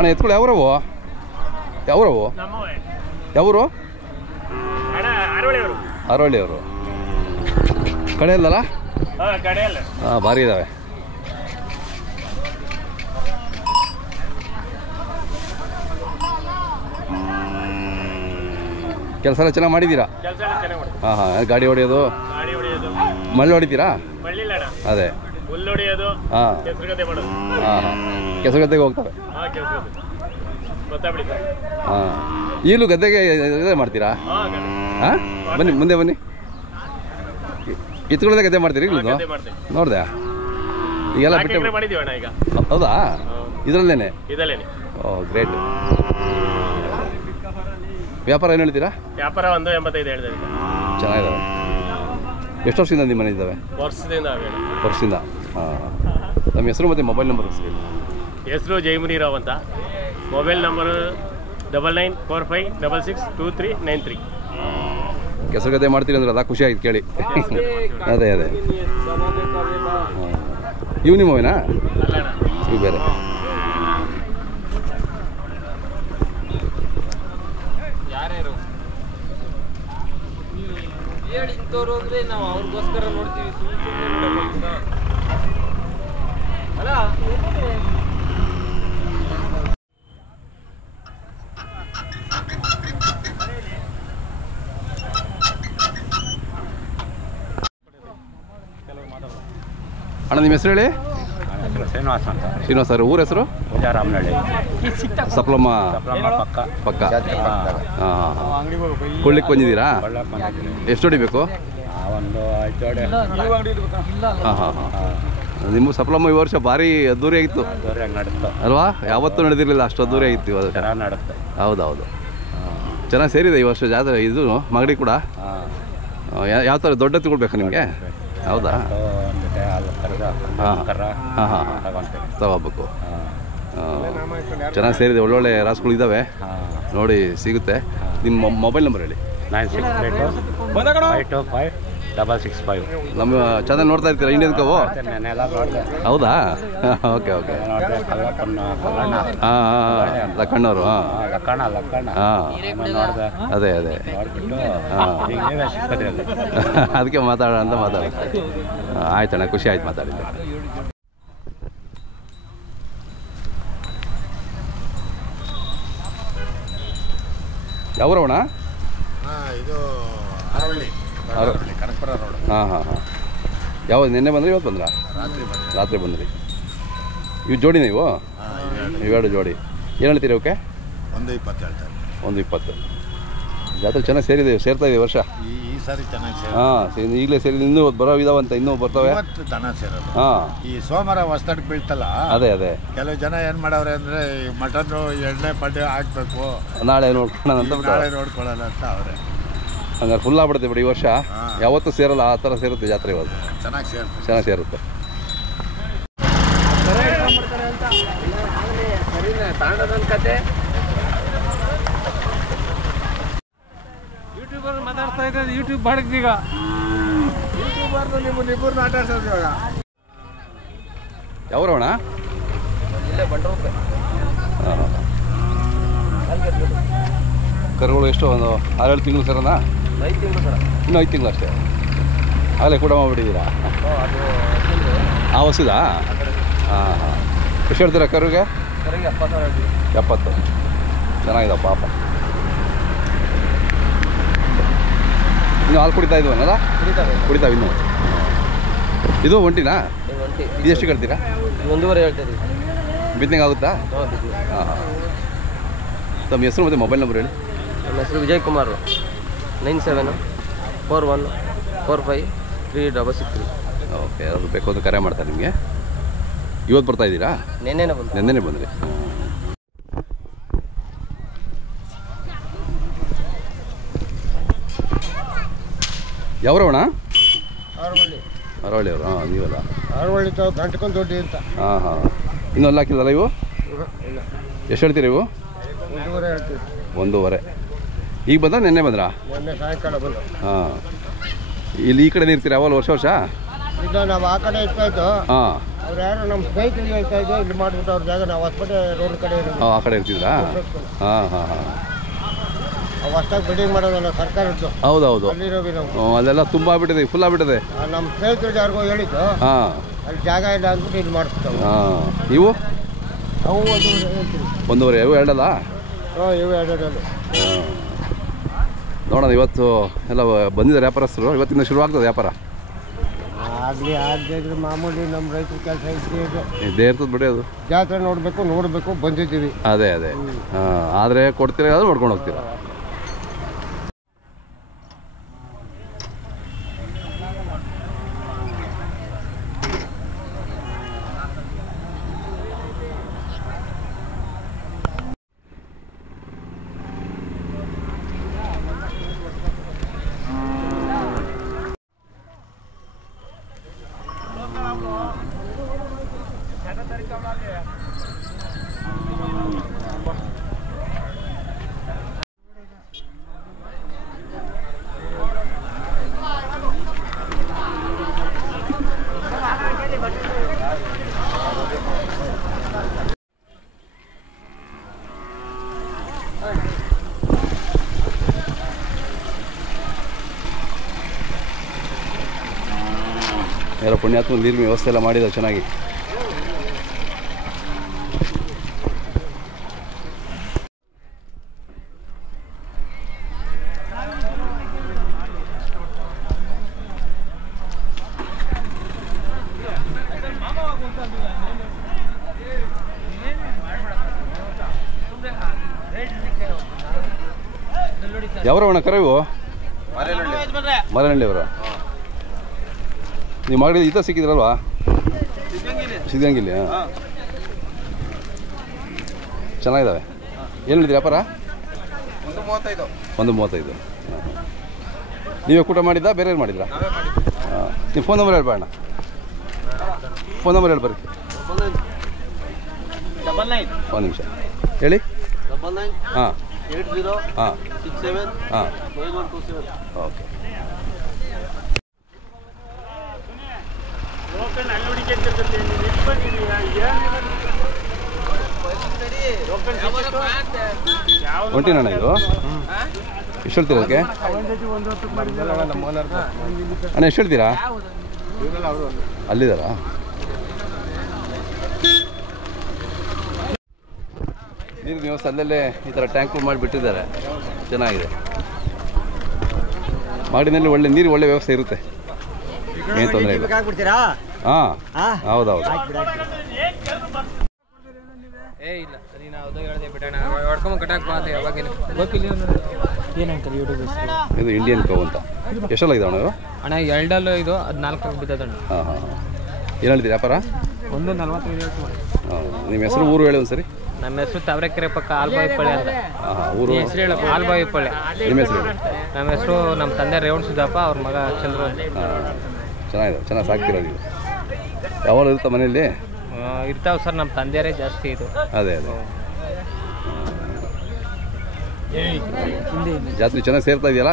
ಅಣ್ಣ ಎತ್ಕೊಳ್ಳಿ ಯಾವ್ರವು ಯಾವ್ರವು ಯಾವರು ಅರವಳ್ಳಿಯವರು ಕಡೆ ಅಲ್ಲಲ್ಲ ಹಾಂ ಭಾರಿ ಇದ್ದಾವೆ ಕೆಲಸ ಎಲ್ಲ ಚೆನ್ನಾಗಿ ಮಾಡಿದ್ದೀರಾ ಹಾಂ ಹಾಂ ಗಾಡಿ ಹೊಡೆಯೋದು ಮಳ್ಳಿ ಹೊಡಿತೀರಾ ಅದೇ ಹಾಂ ಹಾಂ ಹಾಂ ಕೆಸರುಗದ್ದೆಗೆ ಹೋಗ್ತವೆ ಹಾಂ ಈಗಲೂ ಗದ್ದೆಗೆ ಇದೇ ಮಾಡ್ತೀರಾ ಹಾಂ ಬನ್ನಿ ಮುಂದೆ ಬನ್ನಿ ಇತ್ಕೊಳ್ಳೋದೇ ಗದ್ದೆ ಮಾಡ್ತೀರಿ ಈಗಲೂ ನೋಡಿದೆ ಈಗೆಲ್ಲ ಬಿಟ್ಟು ಹೌದಾ ಇದರಲ್ಲೇನೆ ಓ ಗ್ರೇಟ್ ವ್ಯಾಪಾರ ಏನು ಹೇಳ್ತೀರಾ ವ್ಯಾಪಾರ 185 ಹೇಳ್ತಾ ಇದ್ದೀನಿ ಚೆನ್ನಾಗಿದ್ದಾವೆ ಎಷ್ಟು ವರ್ಷದಿಂದ ನಿಮ್ಮ ಮನೆ ಇದ್ದಾವೆ ವರ್ಷದಿಂದ ಹಾಂ ನಮ್ಮ ಹೆಸರು ಮತ್ತು ಮೊಬೈಲ್ ನಂಬರ್ ಹೆಸರು ಜೈಮುನಿರಾವ್ ಅಂತ ಮೊಬೈಲ್ ನಂಬರು 9945662393 ಕೆಸರು ಗದ್ದೆ ಮಾಡ್ತೀರಿ ಅಂದ್ರೆ ಅದ ಖುಷಿ ಆಯ್ತು ಕೇಳಿ ಅದೇ ಅದೇ ಇವು ನಿಮ್ಮವೇನಾ ಇವು ಬೇರೆ ಯಾರ್ಯಾರು ಹೇಳಿ ಇಂಥವ್ರು ಅಂದರೆ ನಾವು ಅವ್ರಿಗೋಸ್ಕರ ನೋಡ್ತೀವಿ ಅಲ್ಲ ಅಣ್ಣ ನಿಮ್ಮ ಹೆಸರು ಹೇಳಿ ಶ್ರೀನಿವಾಸ ಅಂತ ಶ್ರೀನಿವಾಸ ಸರ್ ಊರ ಹೆಸರು ರಾಮನಹಳ್ಳಿ ಸಪ್ಲಮ್ಮ ಪಕ್ಕ ಹಾಂ ಕೊಳ್ಳಿಕ್ಕೆ ಬಂದಿದ್ದೀರಾ ಎಷ್ಟು ಹೊಡಿಬೇಕು ಒಂದು 5 ಜೋಡಿ ಹಾಂ ಹಾಂ ಹಾಂ ನಿಮ್ಮ ಸಪ್ಲಮ್ಮ ಈ ವರ್ಷ ಭಾರಿ ಅದ್ದೂರಿ ಆಗಿತ್ತು ನಡುತ್ತೆ ಅಲ್ವಾ ಯಾವತ್ತೂ ನಡೆದಿರಲಿಲ್ಲ ಅಷ್ಟು ಅದ್ದೂರಿ ಆಗಿತ್ತು ಅದು ಚೆನ್ನಾಗಿ ನಡುತ್ತೆ ಹೌದೌದು ಚೆನ್ನಾಗಿ ಸೇರಿದೆ ಈ ವರ್ಷ ಜಾತ್ರೆ ಇದು ಮಗಡಿ ಕೂಡ ಯಾವ ಥರ ದೊಡ್ಡ ತಗೊಳ್ಬೇಕಾ ನಿಮಗೆ ಹೌದಾ ಹಾಂ ಹಾಂ ಹಾಂ ತಗೋಬೇಕು ಚೆನ್ನಾಗಿ ಸೇರಿದೆ ಒಳ್ಳೊಳ್ಳೆ ರಾಸುಗಳು ಇದ್ದಾವೆ ನೋಡಿ ಸಿಗುತ್ತೆ ನಿಮ್ಮ ಮೊಬೈಲ್ ನಂಬರ್ ಹೇಳಿ 9652556565 ನಮ್ಮ ಚಾನಲ್ ನೋಡ್ತಾ ಇರ್ತೀರಾ ಇಂಡಿಯನ್ ಕವು ಹೌದಾ ಓಕೆ ಓಕೆ ಹಾಂ ಹಾಂ ಲಕ್ಕಣ್ಣವರು ಹಾಂ ಹಾಂ ಅದೇ ಅದೇ ಹಾಂ ಅದಕ್ಕೆ ಮಾತಾಡೋಣ ಅಂತ ಮಾತಾಡುತ್ತೆ ಆಯ್ತಣ್ಣ ಖುಷಿ ಆಯ್ತು ಮಾತಾಡಿದ್ದೆ ಯಾವ್ರವಣ ಇದು ಕನಕಪುರ ರೋಡ್ ಹಾಂ ಹಾಂ ಹಾಂ ಯಾವಾಗ ನಿನ್ನೆ ಬಂದ್ರಿ ಇವತ್ತು ಬಂದ್ರಾ ರಾತ್ರಿ ಬಂದ್ರಿ ಇವು ಜೋಡಿನ ಇವು ಇವೆರಡು ಜೋಡಿ ಏನು ಹೇಳ್ತೀರಿ ಅವಕ್ಕೆ 120 ಹೇಳ್ತಾರೆ 120 ಜಾತ್ರೆ ಚೆನ್ನಾಗಿ ಸೇರ್ತಾ ಇದೆ ವರ್ಷ ಈ ಸಾರಿ ಚೆನ್ನಾಗಿ ಹಾಂ ಈಗಲೇ ಸೇರಿದೆ ಇನ್ನೂ ಬರೋ ಇದಾವಂತ ಇನ್ನೂ ಬರ್ತವೆ ದನ ಸೇರೋದು ಹಾಂ ಈ ಸೋಮವಾರ ಹೊಸದಕ್ಕೆ ಬೀಳ್ತಲ್ಲ ಅದೇ ಅದೇ ಕೆಲವು ಜನ ಏನು ಮಾಡವ್ರೆ ಅಂದರೆ ಮಟನ್ನು ಎಣ್ಣೆ ಪಡ್ಡೆ ಹಾಕ್ಬೇಕು ನಾಳೆ ನೋಡ್ಕೊಳ್ಳೋಣ ಅಂತ ನಾಳೆ ನೋಡ್ಕೊಳ್ಳೋಣ ಅಂತ ಅವರೇ ಹಂಗಾರೆ ಫುಲ್ ಆಗ್ಬಿಡುತ್ತೆ ಬಿಡಿ ಈ ವರ್ಷ ಯಾವತ್ತೂ ಸೇರಲ್ಲ ಆ ಥರ ಸೇರುತ್ತೆ ಜಾತ್ರೆ ಇವತ್ತು ಚೆನ್ನಾಗಿ ಸೇರುತ್ತೆ ಯೂಟ್ಯೂಬರ್ ಮಾತಾಡ್ತಾ ಇದ್ದಾರೆ ಯೂಟ್ಯೂಬ್ ಬಾಡಿಗೆ ಈಗ ನಿಮ್ಮನ್ನು ಮಾತಾಡ್ಸೋದು ಇವಾಗ ಯಾವ್ರವಣ ಕರುಗಳು ಎಷ್ಟು ಒಂದು 6-7 ತಿಂಗಳು ಸರನಾ 5 ತಿಂಗಳು ಸರ ಇನ್ನೂ 5 ತಿಂಗಳು ಅಷ್ಟೇ ಆಗಲೇ ಕೂಡ ಮಾಡಿಬಿಟ್ಟಿದ್ದೀರಾ ಆ ಹೊಸದಾ ಹಾಂ ಹಾಂ ಎಷ್ಟು ಹೇಳ್ತೀರಾ ಕರುಗೆ 70 ಚೆನ್ನಾಗಿದೆ ಪಾಪ ಇನ್ನು ಹಾಲು ಕುಡಿತಾ ಇದ್ವಲ್ಲ ಕುಡಿತಾವೆ ಇನ್ನೂ ಇದು ಒಂಟಿನಾ ಇದು ಎಷ್ಟು ಕೇಳ್ತೀರಾ 1.5 ಹೇಳ್ತೀರಿ ಬಿತ್ನಿಂಗ್ ಆಗುತ್ತಾ ಹಾಂ ಹಾಂ ತಮ್ಮ ಹೆಸರು ಮತ್ತು ಮೊಬೈಲ್ ನಂಬರ್ ಹೇಳಿ ನಮ್ಮ ಹೆಸರು ವಿಜಯ್ ಕುಮಾರ್ 9741453663 ಓಕೆ ಅದು ಬೇಕು ಅಂತ ಕರೆ ಮಾಡ್ತಾರೆ ನಿಮಗೆ ಇವತ್ತು ಬರ್ತಾ ಇದ್ದೀರಾ ನೆನ್ನೆನೇ ಬಂದ್ರಿ ಯಾವ್ರವಣ ಅರವಳ್ಳಿ ಅವರು ಹಾಂ ನೀವಲ್ಲ ಅರವಳ್ಳಿ ತಾವು ಗಂಟಕೊಂದು ದೊಡ್ಡ ಅಂತ ಹಾಂ ಹಾಂ ಇನ್ನೂ ಅಲ್ಲ ಹಾಕಿಲ್ಲಲ್ಲ ಇವು ಎಷ್ಟು ಹೇಳ್ತೀರಿ ಇವು 1.5 ಹೇಳ್ತೀವಿ 1.5 ಈಗ ಬಂದ ನೆನ್ನೆ ಬಂದ್ರಾ ಮೊನ್ನೆ ಸಾಯಂಕಾಲ ಬಂದು ಹಾಂ ಇಲ್ಲಿ ಈ ಕಡೆ ಇರ್ತೀರಾ ಅವಲ್ಲ ವರ್ಷ ಈಗ ನಾವು ಆ ಕಡೆ ಇರ್ತಾಯಿದ್ದು ಹಾಂ ಅವ್ರು ಯಾರು ನಮ್ಮ ಸ್ನೇಹಿತರಿಗೆ ಹೇಳ್ತಾ ಇದ್ದೆ, ಇಲ್ಲಿ ಮಾಡಿಬಿಟ್ಟು ಅವ್ರ ಜಾಗ ನಾವು ಹೊಸಪೇಟೆ ರೋಡ್ ಕಡೆ ಇರೋದು. ಆ ಕಡೆ ಇರ್ತಿದ್ರಾ? ಹಾಂ ಹಾಂ ಹಾಂ. ಹೊಸ್ದಾಗಿ ಬಿಲ್ಡಿಂಗ್ ಮಾಡೋದಲ್ಲ ಸರ್ಕಾರದ್ದು. ಹೌದೌದು. ಅಲ್ಲಿರೋವಿ ನಾವು. ಅಲ್ಲೆಲ್ಲ ತುಂಬ ಆಗ್ಬಿಟ್ಟಿದೆ, ಫುಲ್ ಆಗ್ಬಿಟ್ಟಿದೆ. ನಮ್ಮ ಸ್ನೇಹಿತರಿಗೆ ಯಾರಿಗೋ ಹೇಳಿದ್ದು, ಹಾಂ, ಅಲ್ಲಿ ಜಾಗ ಇಲ್ಲ ಅಂದ್ಬಿಟ್ಟು ಇಲ್ಲಿ ಮಾಡಿಸ್ತಾವೆ. ಹಾಂ. ನೀವು ನಾವು ಹೇಳ್ತೀವಿ 1.5 ಇವು ಎರಡಲ್ಲ? ಹಾಂ, ಇವು ಎರಡು. ಹಾಂ, ನೋಡೋಣ. ಇವತ್ತು ಎಲ್ಲ ಬಂದಿದ್ದಾರೆ ವ್ಯಾಪಾರಸ್ಥರು. ಇವತ್ತಿಂದ ಶುರುವಾಗ್ತದೆ ವ್ಯಾಪಾರ. ಆಗಲಿ ಆಗದಿದ್ರೆ ಮಾಮೂಲಿ ನಮ್ಮ ರೈತರ ಕೆಲಸ ಇದೇ ಇರ್ತದೆ ಬಿಡಿ. ಅದು ಜಾತ್ರೆ ನೋಡಬೇಕು ಬಂದಿದ್ದೀವಿ. ಅದೇ ಹಾಂ. ಆದರೆ ಕೊಡ್ತೀರಾ ಅದು ನೋಡ್ಕೊಂಡು ಹೋಗ್ತೀರಾ? ಯಾರೋ ಪುಣ್ಯಾತ್ಮ ನೀರಿನ ವ್ಯವಸ್ಥೆ ಎಲ್ಲ ಮಾಡಿದ್ದಾರೆ ಚೆನ್ನಾಗಿ. ಯಾವ್ರವಣ್ಣ ಕರವು? ಮರನಹಳ್ಳಿ ಅವರು. ನೀವು ಮಾಡಿ ಈತ ಸಿಕ್ಕಿದ್ರಲ್ವಾ? ಸಿದ್ಧಂಗಿಲ್ಲಿ. ಹಾಂ, ಚೆನ್ನಾಗಿದ್ದಾವೆ. ಏನು ಹೇಳಿದ್ರಿ ವ್ಯಾಪಾರ? 1.35. ನೀವೇ ಕೂಟ ಮಾಡಿದ್ದ ಬೇರೆ ಏನು ಮಾಡಿದ್ರಾ? ಹಾಂ. ನೀವು ಫೋನ್ ನಂಬರ್ ಹೇಳ್ಬೇಡ. ಫೋನ್ ನಂಬರ್ ಹೇಳಿ ಬರ್ರಿ. 1 ನಿಮಿಷ ಹೇಳಿ. 99 ಹಾಂ 80 ಹಾಂ 67 ಹಾಂ 5127. ಓಕೆ. ಒಂಟಿನಣ್ಣ ಇದು? ಎಷ್ಟು ಹೇಳ್ತೀರಾ ಅದಕ್ಕೆ ಅಣ್ಣ? ಎಷ್ಟು ಹೇಳ್ತೀರಾ? ಅಲ್ಲಿದ್ದಾರಾ? ನೀರಿನ ವ್ಯವಸ್ಥೆ ಅಲ್ಲಲ್ಲೇ ಈ ಥರ ಟ್ಯಾಂಕ್ ಮಾಡಿಬಿಟ್ಟಿದ್ದಾರೆ. ಚೆನ್ನಾಗಿದೆ. ಮಾಡಿನಲ್ಲಿ ಒಳ್ಳೆ ನೀರು, ಒಳ್ಳೆ ವ್ಯವಸ್ಥೆ ಇರುತ್ತೆ, ಏನು ತೊಂದರೆ ಇಲ್ಲ. ಹಾಂ, ಹೌದೌದು. ಇದು ಇಂಡಿಯನ್ ಕೌ ಅಂತ. ಎಷ್ಟೆಲ್ಲ ಇದೆ ಅಣ್ಣ ಇವರು? ಅಣ್ಣ ಎರಡಲ್ಲೂ ಇದು 14 ಬಿದ್ದಣ್ಣ. ಹಾಂ ಹಾಂ. ಏನು ಹೇಳ್ತೀರಿ ವ್ಯಾಪಾರ? 1.45. ಹಾಂ. ನಿಮ್ಮ ಹೆಸರು, ಊರು ಹೇಳಿ ಒಂದು ಸರಿ. ನಮ್ಮ ಹೆಸರು ತಾವರೆಕೆರೆ ಪಕ್ಕ ಆಲ್ಬಾವಿಪಳ್ಳಿ ಅಂತ. ಊರು ಆಲ್ಬಾವಿಪಳ್ಳಿ. ನಿಮ್ಮ ಹೆಸರು? ನಮ್ಮ ಹೆಸರು ನಮ್ಮ ತಂದೆ ರೇವಣ್ ಸಿದ್ದಪ್ಪ, ಅವ್ರ ಮಗ ಚಂದ್ರು. ಹಾಂ, ಚೆನ್ನಾಗಿದೆ. ಚೆನ್ನಾಗಿ ಸಾಕ್ತಿರೋ ನೀವು? ಯಾವಾಗ ಇರುತ್ತೆ ಮನೆಯಲ್ಲಿ? ಇರ್ತಾವೆ ಸರ್, ನಮ್ಮ ತಂದೆಯರೇ ಜಾಸ್ತಿ ಇದು. ಅದೇ ಜಾತ್ರೆ ಚೆನ್ನಾಗಿ ಸೇರ್ತಾ ಇದೆಯಲ್ಲ?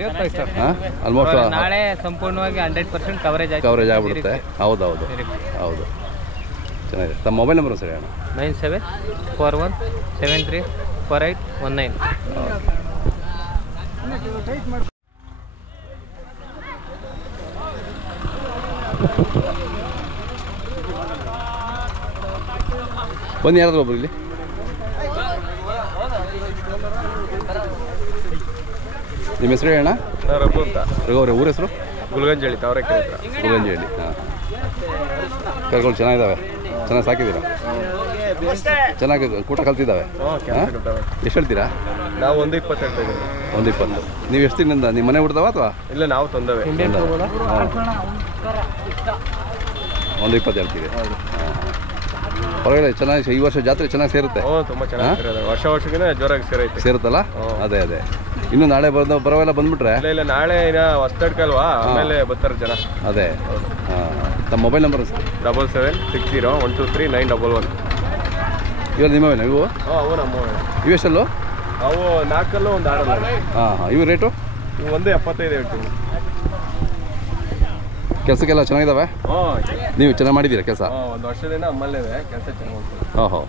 ಸೇರ್ತಾವೆ ಸರ್. ಹಾಂ, ಆಲ್ಮೋಸ್ಟ್ ನಾಳೆ ಸಂಪೂರ್ಣವಾಗಿ 100% ಕವರೇಜ್ ಆಗಿಬಿಡುತ್ತೆ. ಹೌದು ಚೆನ್ನಾಗಿದೆ. ತಮ್ಮ ಮೊಬೈಲ್ ನಂಬರ್ ಸರಿ ಅಣ್ಣ? 9741734819. ಬನ್ನಿ, ಯಾರಾದ್ರೂ ಒಬ್ರು ಇಲ್ಲಿ. ನಿಮ್ಮ ಹೆಸರು ಹೇಳಣ್ಣ? ರಘು ಅಂತ. ರಘುವ್ರೆ, ಊರ ಹೆಸರು? ಗುಲ್ಗಂಜಳ್ಳಿ, ತಾವರೆಕೆರೆ ಹತ್ರ. ಗುಲ್ಗಂಜಳ್ಳಿ. ಹಾಂ. ಕರುಗಳು ಚೆನ್ನಾಗಿದ್ದಾವೆ, ಚೆನ್ನಾಗಿ ಸಾಕಿದ್ದೀರಾ? ಚೆನ್ನಾಗಿ ಕೂಟ ಕಲ್ತಿದ್ದಾವೆ. ಎಷ್ಟು ಹೇಳ್ತೀರಾ? ನಾವು 1.20 ಹೇಳ್ತಾ ಇದ್ದೀವಿ. 1.20. ನೀವು ಎಷ್ಟು ದಿನದಿಂದ ನಿಮ್ಮ ಮನೆ ಬಿಡ್ತಾವ ಅಥವಾ? ಇಲ್ಲ, ನಾವು ತಂದವೆ. 1.20 ಹೇಳ್ತೀರಿ? ಪರವಾಗಿಲ್ಲ, ಚೆನ್ನಾಗಿ. ಈ ವರ್ಷ ಜಾತ್ರೆ ಚೆನ್ನಾಗಿ ಸೇರುತ್ತೆ. ತುಂಬ ಚೆನ್ನಾಗಿ ವರ್ಷಕ್ಕಿಂತ ಜೋರಾಗಿ ಸೇರುತ್ತಲ್ಲ? ಅದೇ ಇನ್ನು ನಾಳೆ ಬರೋವೆಲ್ಲ ಬಂದ್ಬಿಟ್ರೆ? ಇಲ್ಲ, ನಾಳೆ ಇನ್ನ ಹೊಸದಡ್ಕಲ್ವಾ, ಆಮೇಲೆ ಬರ್ತಾರೆ ಜನ. ಅದೇ. ಹಾಂ. ತಮ್ಮ ಮೊಬೈಲ್ ನಂಬರ್? 7760123911. ಇವಾಗ ನಿಮ್ಮವೇನ ಇವು? ಅವು ನಮ್ಮ. ಇವೆಷ್ಟಲ್ಲೂ? ಅವು 4 ಒಂದು 6. ಹಾಂ. ಇವು ರೇಟು? ಇವು 1.75 ಹೇಳ್ತೀವಿ. ಕೆಲಸಕ್ಕೆಲ್ಲ ಚೆನ್ನಾಗಿದ್ದಾವೆ? ನೀವು ಚೆನ್ನಾಗಿ ಮಾಡಿದ್ದೀರಾ ಕೆಲಸ? ಒಂದು ವರ್ಷದಿಂದ ನಮ್ಮಲ್ಲೇ ಇದೆ ಕೆಲಸ ಚೆನ್ನಾಗಿ. ಓಹೋ.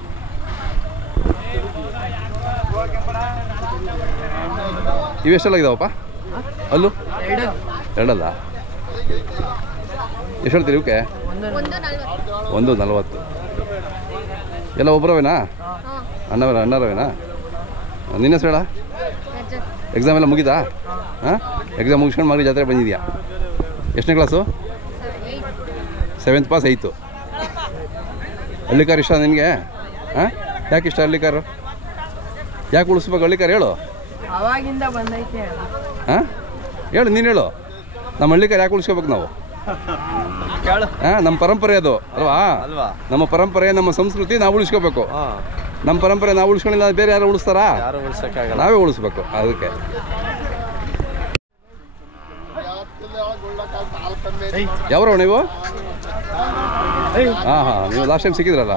ಇವೆಷ್ಟೆಲ್ಲ ಇದಾವಪ್ಪ ಅಲ್ಲೂ? ಎರಡಲ್ಲ? ಎಷ್ಟು ಹೇಳ್ತೀರಿ ಇವಕ್ಕೆ? 140. ಎಲ್ಲ ಒಬ್ಬರವೇನಾ? ಅಣ್ಣರವೇನಾ? ನಿನ್ನ ಹೆಸರು ಹೇಳ? ಎಕ್ಸಾಮ್ ಎಲ್ಲ ಮುಗಿದಾ? ಹಾಂ, ಎಕ್ಸಾಮ್ ಮುಗಿಸ್ಕೊಂಡು ಮಗಳಿ ಜಾತ್ರೆ ಬಂದಿದ್ಯಾ? ಎಷ್ಟನೇ class? 7th pass. 8th. Hallikar ಇಷ್ಟ ನಿನಗೆ? ಹಾಂ, ಯಾಕೆ ಇಷ್ಟ ಹಳ್ಳಿಕಾರು? ಯಾಕೆ ಉಳಿಸ್ಬೇಕು ಹಳ್ಳಿಕಾರು ಹೇಳು? ಅವಾಗಿಂದ ಬಂದೈತೆ. ಹಾಂ ಹೇಳು, ನೀನು ಹೇಳು. ನಮ್ಮ ಹಳ್ಳಿಕಾರು ಯಾಕೆ ಉಳಿಸ್ಕೋಬೇಕು ನಾವು? ಹಾಂ, ನಮ್ಮ ಪರಂಪರೆ ಅದು ಅಲ್ವಾ? ನಮ್ಮ ಪರಂಪರೆ, ನಮ್ಮ ಸಂಸ್ಕೃತಿ ನಾವು ಉಳಿಸ್ಕೋಬೇಕು. ನಮ್ಮ ಪರಂಪರೆ ನಾವು ಉಳಿಸ್ಕೊಂಡಿಲ್ಲ, ಬೇರೆ ಯಾರು ಉಳಿಸ್ತಾರಾ? ನಾವೇ ಉಳಿಸ್ಬೇಕು. ಅದಕ್ಕೆ ಯಾವ್ರವ ನೀವು? ಹಾಂ ಹಾಂ, ನೀವು ಲಾಸ್ಟ್ ಟೈಮ್ ಸಿಕ್ಕಿದ್ರಲ್ಲ.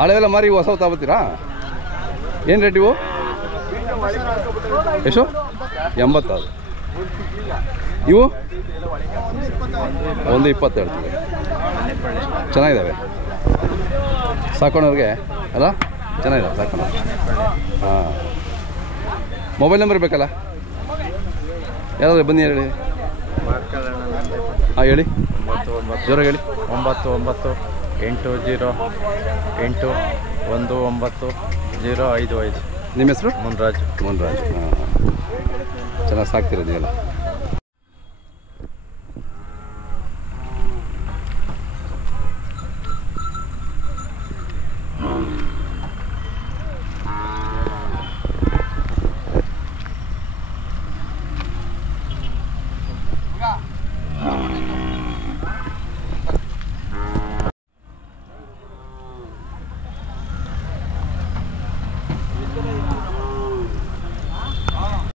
ಹಳೆವೆಲ್ಲ ಮಾರಿ ಹೊಸ ತಗೋತೀರಾ? ಏನು ರೇಟ್ ಇವು? ಎಷ್ಟು? 80 ಅದು. ಇವು 120 ಹೇಳ್ತೀವಿ. ಚೆನ್ನಾಗಿದ್ದಾವೆ ಸಾಕೋಣವ್ರಿಗೆ ಅಲ್ಲ? ಚೆನ್ನಾಗಿದ್ದಾವೆ ಸಾಕೋಣವ್ರು. ಹಾಂ, ಮೊಬೈಲ್ ನಂಬರ್ ಬೇಕಲ್ಲ? ಯಾರಾದ್ರೂ ಬನ್ನಿ ಹೇಳಿ. ಹಾಂ ಹೇಳಿ, ಜೋರಾಗಿ ಹೇಳಿ. 9988191055. ನಿಮ್ಮ ಹೆಸರು? ಮುನ್ರಾಜ್. ಹಾಂ ಹಾಂ, ಚೆನ್ನಾಗಿ ಸಾಕ್ತಿರೋದು ನೀವೆಲ್ಲ.